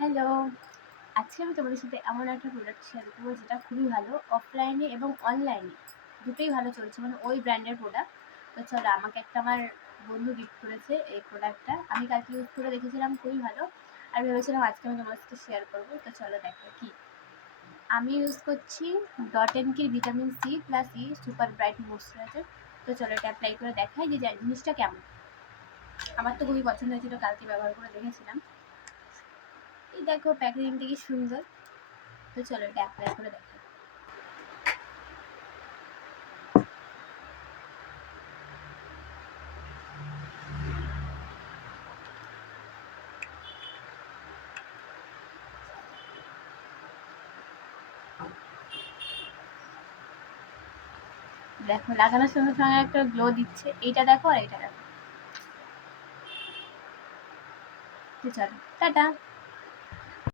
Hello! আজকে আমি তোমাদের সাথে এমন একটা প্রোডাক্ট শেয়ার করব যেটা খুবই ভালো। অফলাইনে এবং অনলাইনে দুটোই ভালো চলছে, মানে ওই ব্র্যান্ডের প্রোডাক্ট। তো চলো, আমাকে একটা আমার বন্ধু গিফট করেছে এই প্রোডাক্টটা। আমি কালকে ইউজ করে দেখেছিলাম, খুবই ভালো। আর ভেবেছিলাম আজকে আমি তোমার সাথে শেয়ার করবো। তো চলো দেখো কি। আমি ইউজ করছি ডট এন্ড কির vitamin C plus E super bright moisturiser. তো চলো এটা অ্যাপ্লাই করে দেখাই যে জিনিসটা কেমন। আমার তো খুবই পছন্দ হয়েছিল, কালকে ব্যবহার করে দেখেছিলাম। এই দেখো প্যাকেজিংটা কি সুন্দর। তো চলো এটা অ্যাপ্লাই করে দেখো। দেখো লাগানোর সঙ্গে সঙ্গে একটা গ্লো দিচ্ছে। এইটা দেখো আর এটা দেখো। তো চলো টাটা।